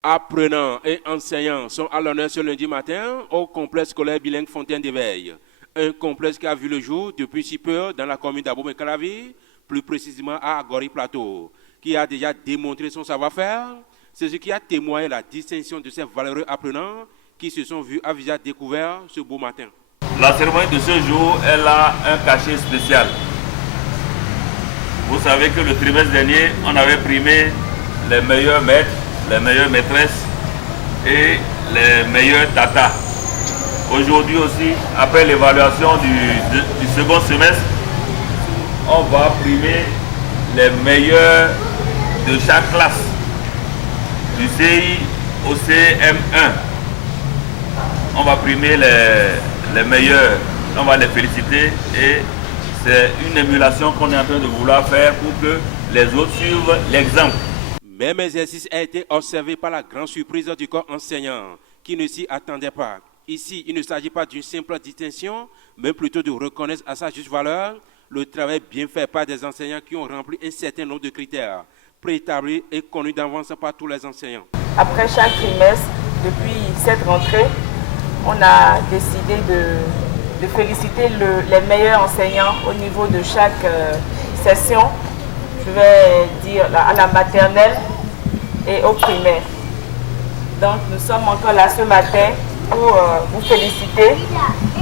Apprenants et enseignants sont à l'honneur ce lundi matin au complexe scolaire bilingue Fontaine d'Éveil. Un complexe qui a vu le jour depuis si peu dans la commune d'Abomey-Calavi, plus précisément à Agori Plateau, qui a déjà démontré son savoir-faire. C'est ce qui a témoigné la distinction de ces valeureux apprenants qui se sont vus à visage découvert ce beau matin. La cérémonie de ce jour, elle a un cachet spécial. Vous savez que le trimestre dernier, on avait primé les meilleurs maîtres, les meilleures maîtresses et les meilleurs tatas. Aujourd'hui aussi, après l'évaluation du second semestre, on va primer les meilleurs de chaque classe, du CI au CM1. On va primer les meilleurs, on va les féliciter et c'est une émulation qu'on est en train de vouloir faire pour que les autres suivent l'exemple. Même exercice a été observé par la grande surprise du corps enseignant, qui ne s'y attendait pas. Ici, il ne s'agit pas d'une simple distinction, mais plutôt de reconnaître à sa juste valeur le travail bien fait par des enseignants qui ont rempli un certain nombre de critères, préétablis et connus d'avance par tous les enseignants. Après chaque trimestre, depuis cette rentrée, on a décidé de féliciter les meilleurs enseignants au niveau de chaque session. Je vais dire à la maternelle et au primaire. Donc nous sommes encore là ce matin pour vous féliciter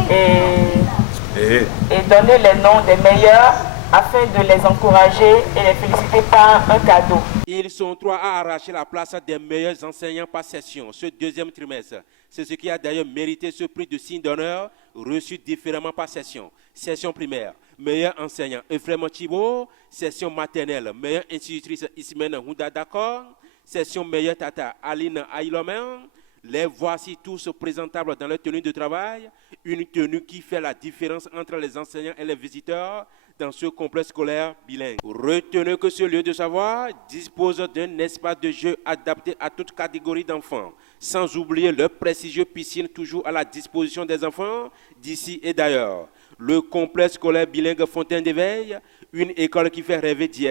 et donner les noms des meilleurs afin de les encourager et les féliciter par un cadeau. Ils sont 3 à arracher la place des meilleurs enseignants par session ce deuxième trimestre. C'est ce qui a d'ailleurs mérité ce prix de signe d'honneur reçu différemment par session. Session primaire, meilleur enseignant Euphrem Thibault. Session maternelle, meilleure institutrice Ismène Houda D'accord. Session meilleure tata Aline Aïlomen. Les voici tous présentables dans leur tenue de travail. Une tenue qui fait la différence entre les enseignants et les visiteurs dans ce complexe scolaire bilingue. Retenez que ce lieu de savoir dispose d'un espace de jeu adapté à toute catégorie d'enfants, sans oublier leur prestigieuse piscine toujours à la disposition des enfants d'ici et d'ailleurs. Le complexe scolaire bilingue Fontaine d'Éveil, une école qui fait rêver d'hier.